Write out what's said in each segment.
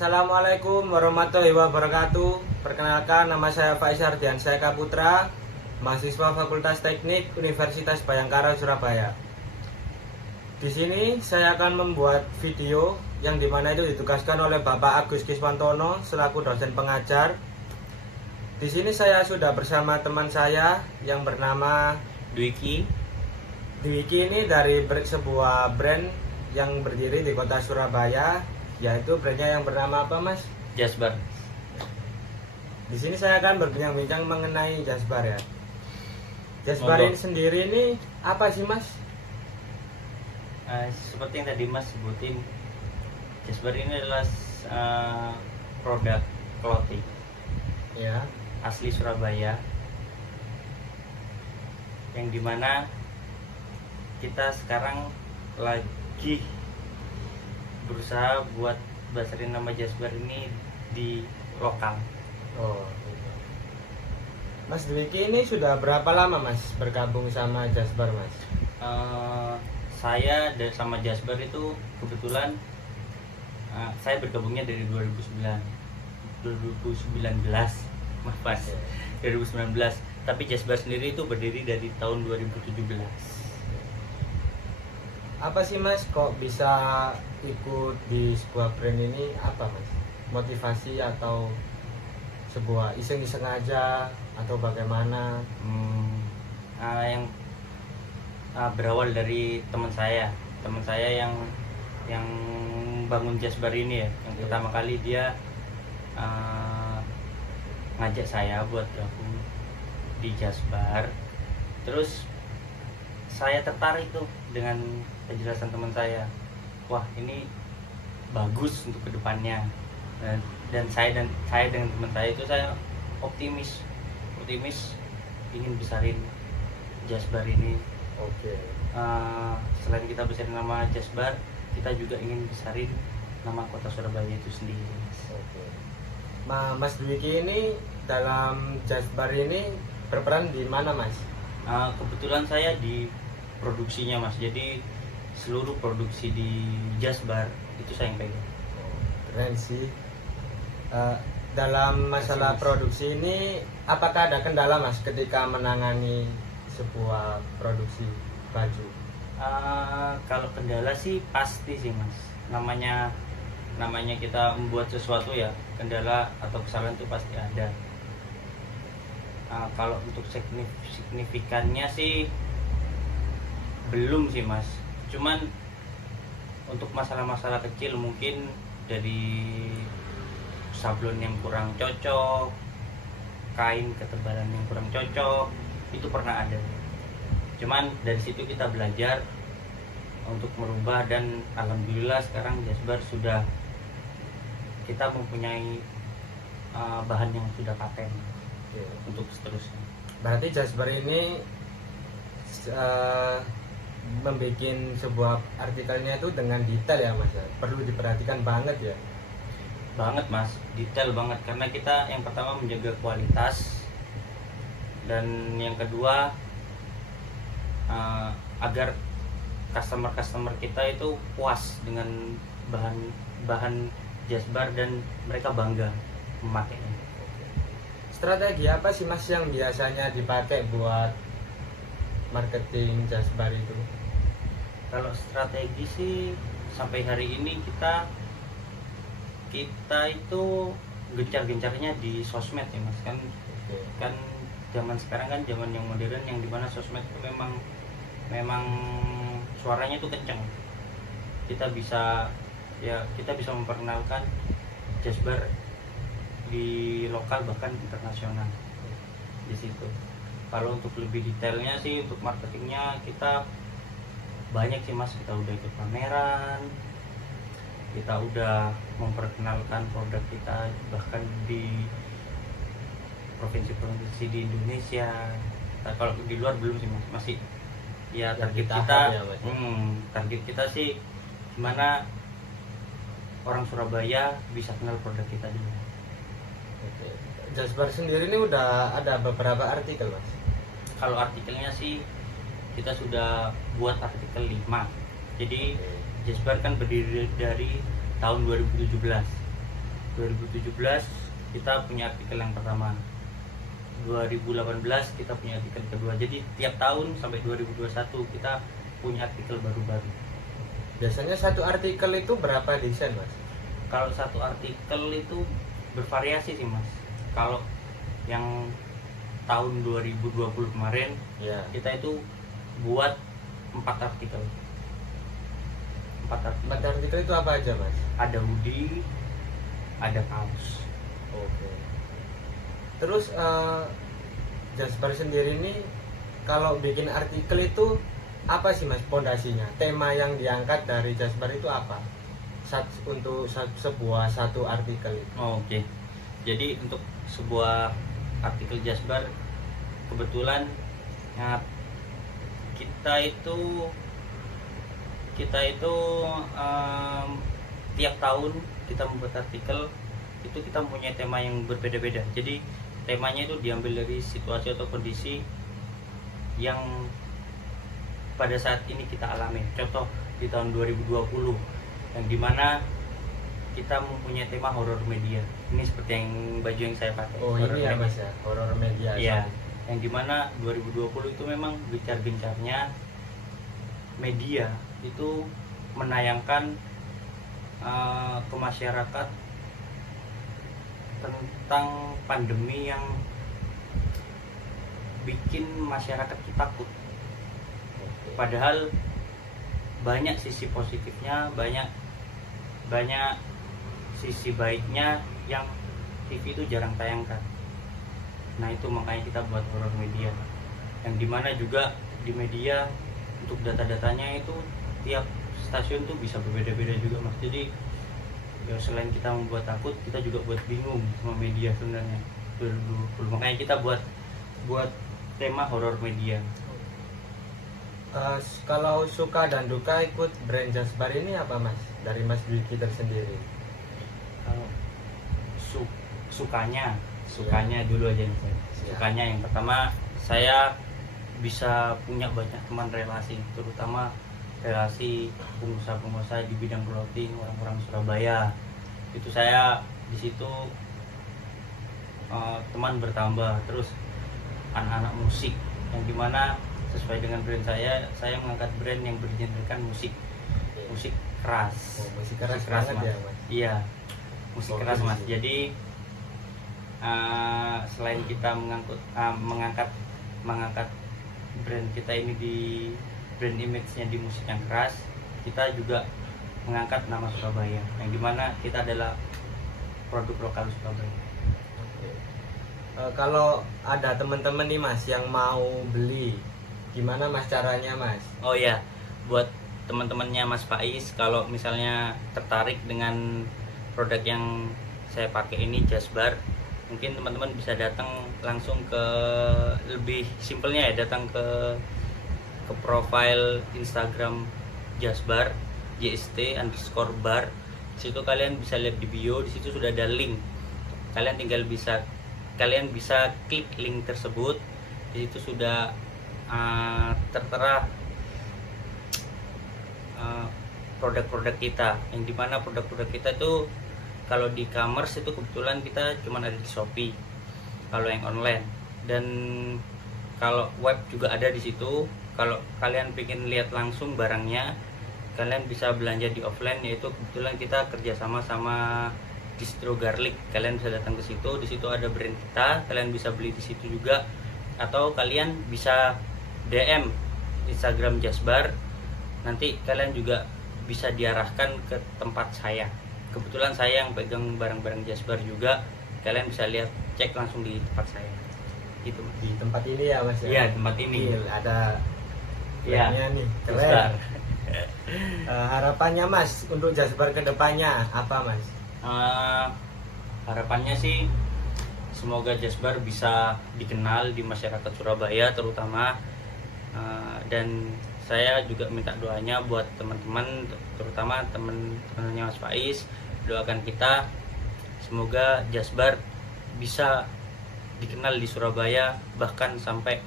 Assalamualaikum warahmatullahi wabarakatuh. Perkenalkan, nama saya Faiz Ardiansyah Putra, mahasiswa Fakultas Teknik Universitas Bhayangkara Surabaya. Di sini saya akan membuat video yang dimana itu ditugaskan oleh Bapak Agus Kiswantono selaku dosen pengajar. Di sini saya sudah bersama teman saya yang bernama Dwiki. Dwiki ini dari sebuah brand yang berdiri di kota Surabaya, yaitu brandnya yang bernama apa, Mas? Jasbar. Di sini saya akan berbincang-bincang mengenai Jasbar ya. Jasbar ini sendiri ini apa sih, Mas? Seperti yang tadi Mas sebutin, Jasbar ini adalah produk clothing Ya. asli Surabaya, yang dimana kita sekarang lagi berusaha buat basarin nama Jasbar ini di lokal. Oh, gitu. Mas Dwiki ini sudah berapa lama, Mas, bergabung sama Jasbar, Mas? Saya dan sama Jasbar itu kebetulan saya bergabungnya dari 2019, maaf Mas, 2019. Tapi Jasbar sendiri itu berdiri dari tahun 2017. Apa sih, Mas, kok bisa ikut di sebuah brand ini? Apa, Mas? Motivasi atau sebuah iseng-iseng aja atau bagaimana? Yang berawal dari teman saya yang bangun Jasbar ini ya. Yang pertama kali dia ngajak saya buat gabung di Jasbar. Terus saya tertarik tuh dengan penjelasan teman saya. Wah, ini bagus untuk kedepannya. Dan saya dengan teman saya itu saya optimis ingin besarin Jasbar ini. Oke. Selain kita besarin nama Jasbar, kita juga ingin besarin nama kota Surabaya itu sendiri. Oke. Mas Dwiki ini dalam Jasbar ini berperan di mana, Mas? Kebetulan saya di produksinya, Mas. Jadi seluruh produksi di Jasbar itu saya yang pegang. Keren sih. Dalam masalah produksi ini, apakah ada kendala, Mas, ketika menangani sebuah produksi baju? Kalau kendala sih pasti sih, Mas. Namanya kita membuat sesuatu ya, kendala atau kesalahan itu pasti ada. Kalau untuk signifikannya sih belum sih, Mas. Cuman untuk masalah-masalah kecil mungkin dari sablon yang kurang cocok, kain ketebalan yang kurang cocok, itu pernah ada. Cuman dari situ kita belajar untuk merubah, dan alhamdulillah sekarang Jasbar sudah kita mempunyai bahan yang sudah paten untuk seterusnya. Berarti Jasbar ini membuat sebuah artikelnya itu dengan detail ya, Mas, perlu diperhatikan banget ya. Banget, Mas, detail banget, karena kita yang pertama menjaga kualitas, dan yang kedua agar customer kita itu puas dengan bahan Jasbar dan mereka bangga memakainya. Strategi apa sih, Mas, yang biasanya dipakai buat marketing Jasbar itu? Kalau strategi sih sampai hari ini kita itu gencar-gencarnya di sosmed ya, Mas. Kan zaman sekarang kan zaman yang modern, yang dimana sosmed itu memang suaranya itu kenceng. Kita bisa memperkenalkan Jasbar di lokal bahkan internasional di situ. Kalau untuk lebih detailnya sih, untuk marketingnya kita banyak sih, Mas. Kita udah ikut pameran, kita udah memperkenalkan produk kita bahkan di provinsi-provinsi di Indonesia. Kalau di luar belum sih, Mas. Masih ya target kita sih gimana orang Surabaya bisa kenal produk kita dulu. Oke. Jasbar sendiri ini udah ada beberapa artikel, Mas. Kalau artikelnya sih kita sudah buat artikel 5. Jadi Jasbar kan berdiri dari tahun 2017. 2017 kita punya artikel yang pertama, 2018 kita punya artikel kedua. Jadi tiap tahun sampai 2021 kita punya artikel baru-baru. Biasanya satu artikel itu berapa desain mas? Kalau satu artikel itu bervariasi sih mas. Kalau yang tahun 2020 kemarin Ya. kita itu buat 4 artikel. 4 artikel. 4 artikel itu apa aja mas? Ada hoodie, ada kaos. Oke. Terus Jasbar sendiri ini kalau bikin artikel itu apa sih mas pondasinya? Tema yang diangkat dari Jasbar itu apa? Untuk satu artikel itu. Oh, oke. Jadi untuk sebuah artikel Jasbar kebetulan ya, kita itu tiap tahun kita membuat artikel itu kita mempunyai tema yang berbeda-beda. Jadi temanya itu diambil dari situasi atau kondisi yang pada saat ini kita alami. Contoh di tahun 2020 yang dimana kita mempunyai tema horor media. Ini seperti yang baju yang saya pakai. Oh horror ini ya media. mas ya, horror media. Iya, yang dimana 2020 itu memang gencar-gencarnya media itu menayangkan ke masyarakat tentang pandemi yang bikin masyarakat itu takut. Padahal banyak sisi positifnya, banyak sisi baiknya yang TV itu jarang tayangkan. Nah itu makanya kita buat horror media, yang dimana juga di media untuk data-datanya itu tiap stasiun tuh bisa berbeda-beda juga mas. Jadi ya selain kita membuat takut, kita juga buat bingung sama media sebenarnya. 2020 makanya kita buat tema horror media. Kalau suka dan duka ikut brand Jasbar ini apa mas? Dari mas Dwiki tersendiri. Kalau sukanya dulu aja nih saya. Sukanya yang pertama saya bisa punya banyak teman relasi, terutama relasi pengusaha-pengusaha di bidang clothing, orang-orang Surabaya. Itu saya di situ teman bertambah, terus anak-anak musik yang dimana sesuai dengan brand saya mengangkat brand yang bergenrekan musik keras. Musik keras banget mas. ya mas. Iya, musik keras mas. Jadi selain kita mengangkat brand kita ini di brand image-nya di musik yang keras, kita juga mengangkat nama Surabaya, yang dimana kita adalah produk lokal Surabaya. Kalau ada teman-teman nih mas yang mau beli, gimana mas caranya mas? Oh ya, buat teman-temannya Mas Faiz, kalau misalnya tertarik dengan produk yang saya pakai ini Jasbar, mungkin teman-teman bisa datang langsung ke, lebih simpelnya ya, datang ke profile Instagram Jasbar, JST_bar. Di situ kalian bisa lihat di bio, di situ sudah ada link. Kalian bisa klik link tersebut. Di situ sudah tertera produk-produk kita, yang dimana produk-produk kita itu kalau di e-commerce itu kebetulan kita cuma ada di Shopee kalau yang online, dan kalau web juga ada di situ. Kalau kalian pengen lihat langsung barangnya, kalian bisa belanja di offline, yaitu kebetulan kita kerjasama sama Distro Garlic. Kalian bisa datang ke situ, di situ ada brand kita, kalian bisa beli di situ juga, atau kalian bisa DM Instagram Jasbar, nanti kalian juga bisa diarahkan ke tempat saya. Kebetulan saya yang pegang barang-barang Jasbar juga, kalian bisa lihat, cek langsung di tempat saya gitu. Di tempat ini ya mas ya? Iya, tempat ini. Ada Iya, nih, keren. Jasbar. Harapannya mas untuk Jasbar kedepannya apa mas? Harapannya sih semoga Jasbar bisa dikenal di masyarakat Surabaya terutama, dan saya juga minta doanya buat teman-teman, terutama teman-temannya Mas Faiz. Doakan kita semoga Jasbar bisa dikenal di Surabaya, bahkan sampai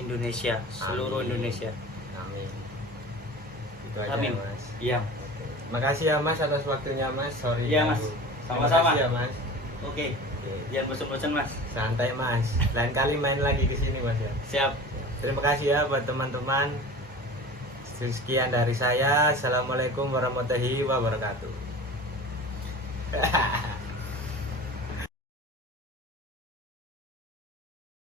Indonesia, seluruh Amin. Indonesia. Amin. Itu aja Amin. mas. Iya. Makasih ya mas atas waktunya mas. Sorry Iya, Mas. ganggu. Terima Sama-sama. kasih ya Mas. Oke, jangan bosan-bosan Mas. Santai Mas. Lain kali main lagi ke sini Mas ya. Siap. Terima kasih ya buat teman-teman. Sekian dari saya. Assalamualaikum warahmatullahi wabarakatuh.